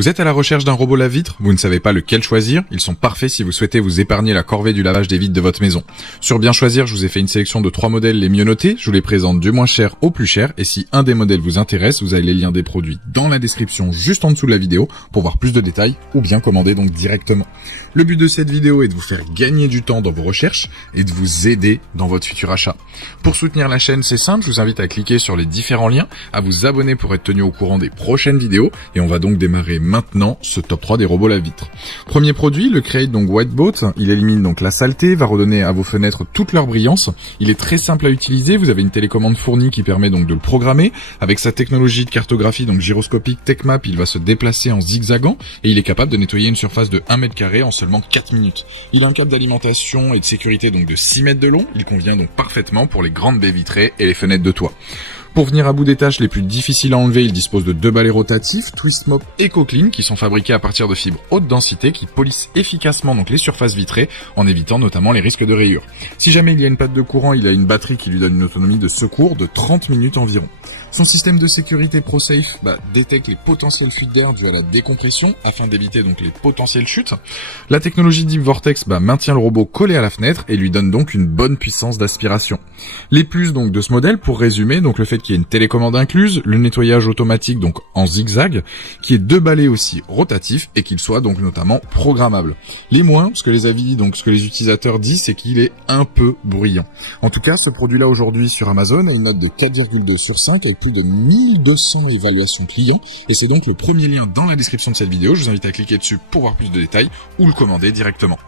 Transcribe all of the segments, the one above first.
Vous êtes à la recherche d'un robot lave-vitre? Vous ne savez pas lequel choisir? Ils sont parfaits si vous souhaitez vous épargner la corvée du lavage des vitres de votre maison. Sur Bien Choisir, je vous ai fait une sélection de 3 modèles les mieux notés. Je vous les présente du moins cher au plus cher. Et si un des modèles vous intéresse, vous avez les liens des produits dans la description juste en dessous de la vidéo pour voir plus de détails ou bien commander donc directement. Le but de cette vidéo est de vous faire gagner du temps dans vos recherches et de vous aider dans votre futur achat. Pour soutenir la chaîne, c'est simple, je vous invite à cliquer sur les différents liens, à vous abonner pour être tenu au courant des prochaines vidéos et on va donc démarrer maintenant ce top 3 des robots lave-vitres. Premier produit, le Create donc White Boat, il élimine donc la saleté, va redonner à vos fenêtres toute leur brillance. Il est très simple à utiliser, vous avez une télécommande fournie qui permet donc de le programmer. Avec sa technologie de cartographie donc gyroscopique TechMap, il va se déplacer en zigzagant et il est capable de nettoyer une surface de 1 mètre carré en seulement 4 minutes. Il a un câble d'alimentation et de sécurité donc de 6 mètres de long, il convient donc parfaitement pour les grandes baies vitrées et les fenêtres de toit. Pour venir à bout des tâches les plus difficiles à enlever, il dispose de 2 balais rotatifs, Twist Mop EcoClean, qui sont fabriqués à partir de fibres haute densité qui polissent efficacement donc les surfaces vitrées en évitant notamment les risques de rayures. Si jamais il y a une panne de courant, il a une batterie qui lui donne une autonomie de secours de 30 minutes environ. Son système de sécurité ProSafe détecte les potentielles fuites d'air dues à la décompression afin d'éviter donc les potentielles chutes. La technologie Deep Vortex maintient le robot collé à la fenêtre et lui donne donc une bonne puissance d'aspiration. Les plus donc de ce modèle, pour résumer, donc le fait qu'il y ait une télécommande incluse, le nettoyage automatique donc en zigzag, qui est 2 balais aussi rotatifs et qu'il soit donc notamment programmable. Les moins, ce que les utilisateurs disent, c'est qu'il est un peu bruyant. En tout cas, ce produit-là aujourd'hui sur Amazon a une note de 4,2 sur 5 avec plus de 1200 évaluations clients et c'est donc le premier lien dans la description de cette vidéo. Je vous invite à cliquer dessus pour voir plus de détails ou le commander directement.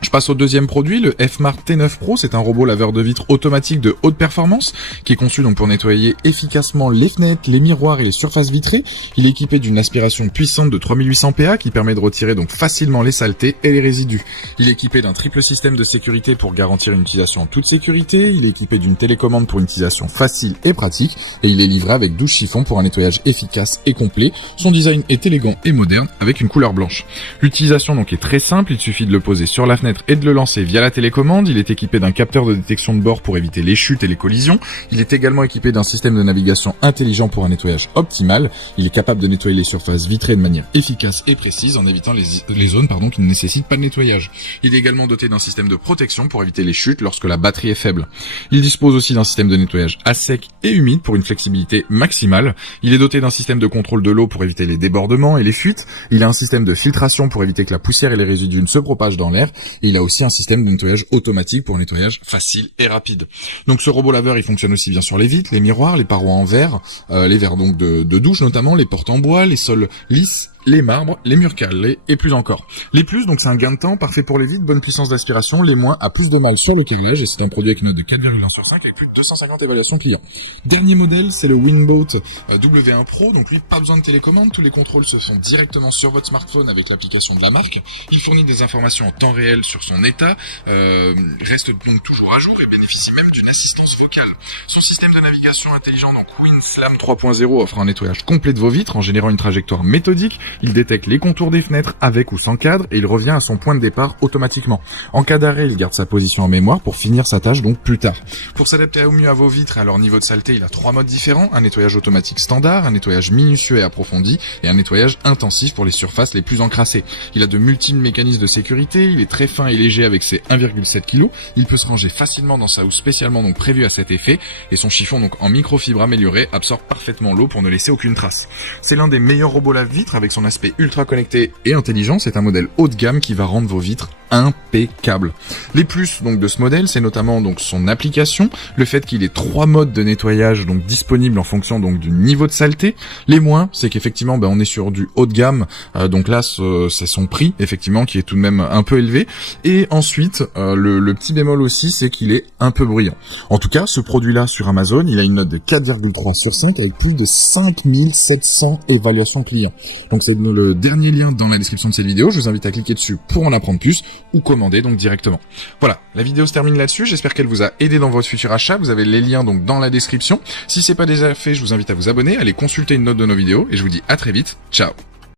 Je passe au deuxième produit, le Fmart T9 Pro, c'est un robot laveur de vitres automatique de haute performance qui est conçu donc pour nettoyer efficacement les fenêtres, les miroirs et les surfaces vitrées. Il est équipé d'une aspiration puissante de 3800 PA qui permet de retirer donc facilement les saletés et les résidus. Il est équipé d'un triple système de sécurité pour garantir une utilisation en toute sécurité. Il est équipé d'une télécommande pour une utilisation facile et pratique et il est livré avec 12 chiffons pour un nettoyage efficace et complet. Son design est élégant et moderne avec une couleur blanche. L'utilisation donc est très simple, il suffit de le poser sur la fenêtre et de le lancer via la télécommande. Il est équipé d'un capteur de détection de bord pour éviter les chutes et les collisions. Il est également équipé d'un système de navigation intelligent pour un nettoyage optimal. Il est capable de nettoyer les surfaces vitrées de manière efficace et précise en évitant les zones qui ne nécessitent pas de nettoyage. Il est également doté d'un système de protection pour éviter les chutes lorsque la batterie est faible. Il dispose aussi d'un système de nettoyage à sec et humide pour une flexibilité maximale. Il est doté d'un système de contrôle de l'eau pour éviter les débordements et les fuites. Il a un système de filtration pour éviter que la poussière et les résidus ne se propagent dans l'air. Et il a aussi un système de nettoyage automatique pour un nettoyage facile et rapide. Donc ce robot laveur, il fonctionne aussi bien sur les vitres, les miroirs, les parois en verre, les verres donc de douche notamment, les portes en bois, les sols lisses, les marbres, les murs carrelés et plus encore. Les plus, donc c'est un gain de temps parfait pour les vitres, bonne puissance d'aspiration, les moins à plus de mal sur le carrelage et c'est un produit avec une note de 4,1 sur 5 avec plus de 250 évaluations clients. Dernier modèle, c'est le Winboat W1 Pro, donc lui pas besoin de télécommande, tous les contrôles se font directement sur votre smartphone avec l'application de la marque. Il fournit des informations en temps réel sur son état, reste donc toujours à jour et bénéficie même d'une assistance vocale. Son système de navigation intelligent, donc WinSlam 3.0, offre un nettoyage complet de vos vitres en générant une trajectoire méthodique. Il détecte les contours des fenêtres avec ou sans cadre et il revient à son point de départ automatiquement. En cas d'arrêt, il garde sa position en mémoire pour finir sa tâche donc plus tard. Pour s'adapter au mieux à vos vitres et à leur niveau de saleté, il a 3 modes différents, un nettoyage automatique standard, un nettoyage minutieux et approfondi et un nettoyage intensif pour les surfaces les plus encrassées. Il a de multiples mécanismes de sécurité, il est très fin et léger avec ses 1,7 kg, il peut se ranger facilement dans sa housse spécialement donc prévue à cet effet et son chiffon donc en microfibre amélioré absorbe parfaitement l'eau pour ne laisser aucune trace. C'est l'un des meilleurs robots lave-vitres avec son aspect ultra connecté et intelligent, c'est un modèle haut de gamme qui va rendre vos vitres impeccables. Les plus donc de ce modèle, c'est notamment donc son application, le fait qu'il ait 3 modes de nettoyage donc disponibles en fonction donc du niveau de saleté. Les moins, c'est qu'effectivement on est sur du haut de gamme, donc là c'est son prix effectivement qui est tout de même un peu élevé. Et ensuite le petit bémol aussi, c'est qu'il est un peu bruyant. En tout cas, ce produit-là sur Amazon, il a une note de 4,3 sur 5 avec plus de 5700 évaluations clients. Donc c'est le dernier lien dans la description de cette vidéo. Je vous invite à cliquer dessus pour en apprendre plus ou commander donc directement. Voilà, la vidéo se termine là-dessus. J'espère qu'elle vous a aidé dans votre futur achat. Vous avez les liens donc dans la description. Si c'est pas déjà fait, je vous invite à vous abonner, à aller consulter une note de nos vidéos et je vous dis à très vite. Ciao.